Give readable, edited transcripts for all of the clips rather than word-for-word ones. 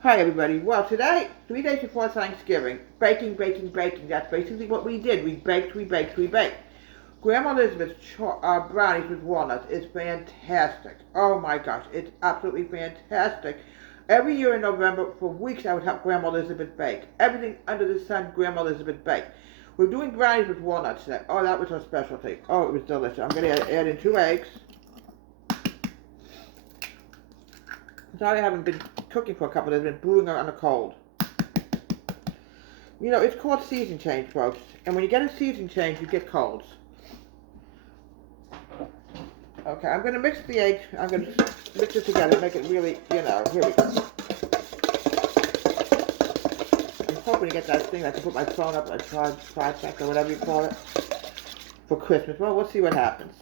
Hi everybody. Well, today, 3 days before Thanksgiving, baking, baking, baking. That's basically what we did. We baked, we baked, we baked. Grandma Elizabeth's brownies with walnuts is fantastic. Oh my gosh, it's absolutely fantastic. Every year in November, for weeks, I would help Grandma Elizabeth bake. Everything under the sun, Grandma Elizabeth baked. We're doing brownies with walnuts today. Oh, that was her specialty. Oh, it was delicious. I'm going to add in 2 eggs. Sorry I haven't been cooking for a couple of days. I've been brewing on the cold. You know, it's called season change, folks. And when you get a season change, you get colds. Okay, I'm going to mix the eggs. I'm going to mix it together, make it really, here we go. I'm hoping to get that thing. I can put my phone up, a tripod, or whatever you call it, for Christmas. Well, we'll see what happens.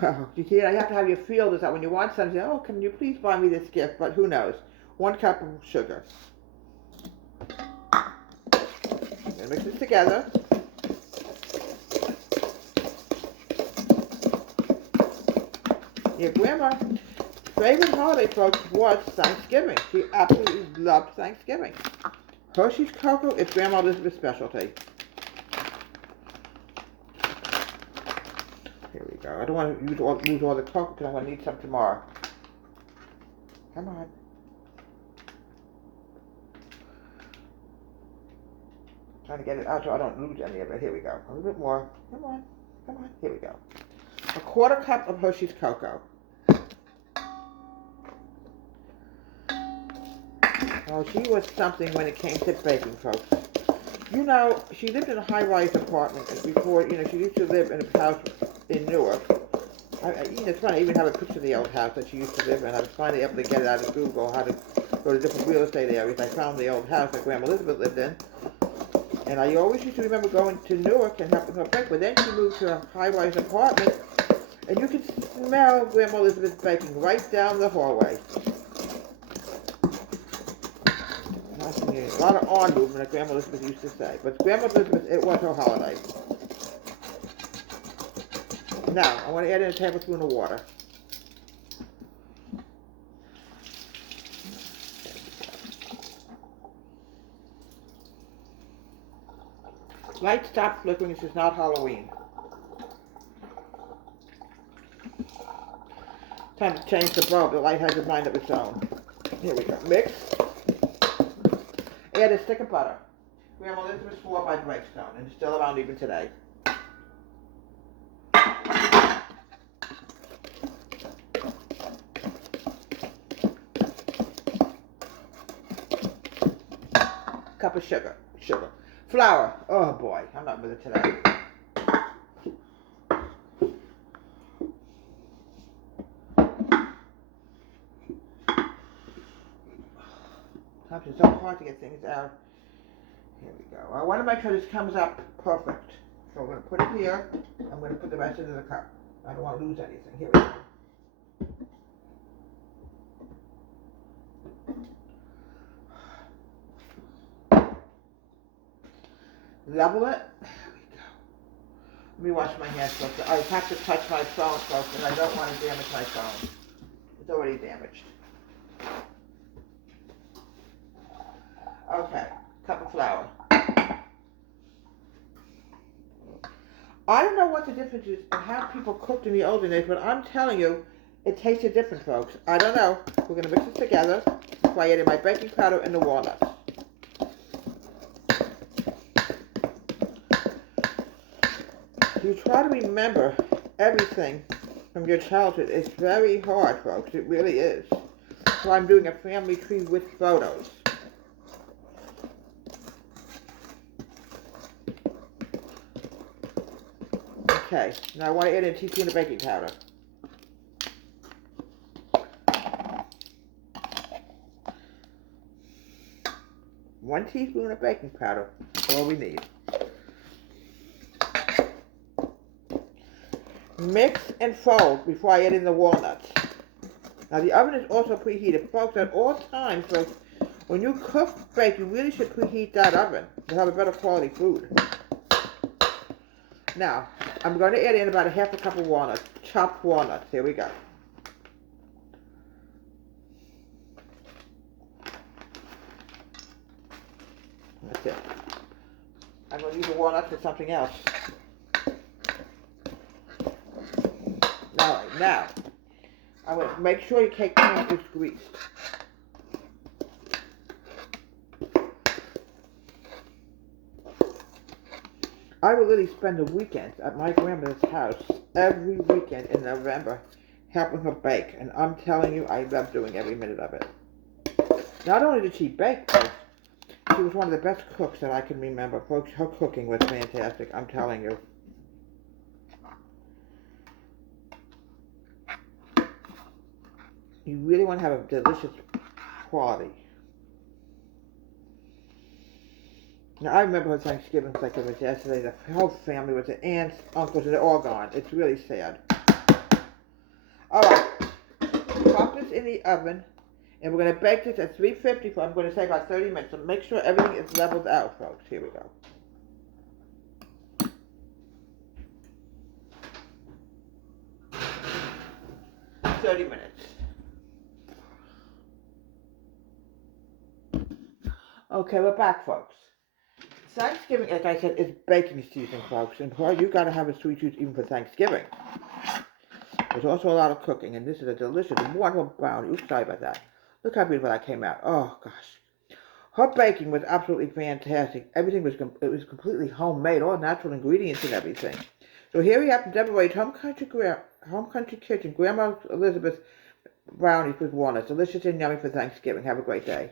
Well, you see, I have to have you feel this out. When you want something, oh, can you please buy me this gift? But who knows? 1 cup of sugar. I'm going to mix this together. Your grandma's favorite holiday, folks, was Thanksgiving. She absolutely loved Thanksgiving. Hershey's cocoa is Grandma Elizabeth's specialty. Here we go. I don't want to lose all the cocoa because I'm going to need some tomorrow. Come on. Trying to get it out so I don't lose any of it. Here we go. A little bit more. Come on. Come on. Here we go. 1/4 cup of Hershey's cocoa. Oh, she was something when it came to baking, folks. You know, she lived in a high-rise apartment before, she used to live in a house in Newark. It's funny, I even have a picture of the old house that she used to live in. I was finally able to get it out of Google, how to go to different real estate areas. I found the old house that Grandma Elizabeth lived in. And I always used to remember going to Newark and helping her bake. But then she moved to a high-rise apartment, and you could smell Grandma Elizabeth baking right down the hallway. A lot of arm movement, like Grandma Elizabeth used to say. But Grandma Elizabeth, it was her holiday. Now, I want to add in a tablespoon of water. Light stop flickering. This is not Halloween. Time to change the bulb. The light has a mind of its own. Here we go. Mix. Add a stick of butter. Grandma Elizabeth's swore by Breakstone, and it's still around even today. Cup of sugar. Flour. Oh boy, I'm not with it today. Sometimes it's so hard to get things out. Here we go. I want to make sure this comes up perfect. So we're going to put it here. I'm going to put the rest into the cup. I don't want to lose anything. Here we go. Level it. There we go. Let me wash my hands first. I have to touch my phone first, and I don't want to damage my phone. It's already damaged. Okay, cup of flour. I don't know what the difference is in how people cooked in the olden days, but I'm telling you, it tasted different, folks. I don't know. We're going to mix it together. So I added my baking powder and the walnuts. You try to remember everything from your childhood. It's very hard, folks. It really is. So I'm doing a family tree with photos. Okay, now I want to add in a teaspoon of baking powder. One teaspoon of baking powder, that's all we need. Mix and fold before I add in the walnuts. Now the oven is also preheated. Folks, at all times, folks, when you bake, you really should preheat that oven to have a better quality food. Now, I'm going to add in about 1/2 cup of walnuts, chopped walnuts. Here we go. That's it. I'm going to use the walnuts for something else. All right, now, I'm going to make sure your cake pan is greased. I will literally spend the weekends at my grandmother's house every weekend in November helping her bake. And I'm telling you, I love doing every minute of it. Not only did she bake, folks, she was one of the best cooks that I can remember. Folks, her cooking was fantastic, I'm telling you. You really want to have a delicious quality. Now, I remember her Thanksgiving like it was yesterday. The whole family with the aunts, uncles, and they're all gone. It's really sad. All right. Pop this in the oven. And we're going to bake this at 350 for, I'm going to say, about 30 minutes. So make sure everything is leveled out, folks. Here we go. 30 minutes. Okay, we're back, folks. Thanksgiving, like I said, is baking season, folks. And boy, you got to have a sweet tooth even for Thanksgiving. There's also a lot of cooking, and this is a delicious, wonderful brownie. Oops, sorry about that. Look how beautiful that came out. Oh, gosh. Her baking was absolutely fantastic. Everything was completely homemade, all natural ingredients and everything. So here we have Deborah Wade's Home Country Kitchen, Grandma Elizabeth brownies with walnuts. Delicious and yummy for Thanksgiving. Have a great day.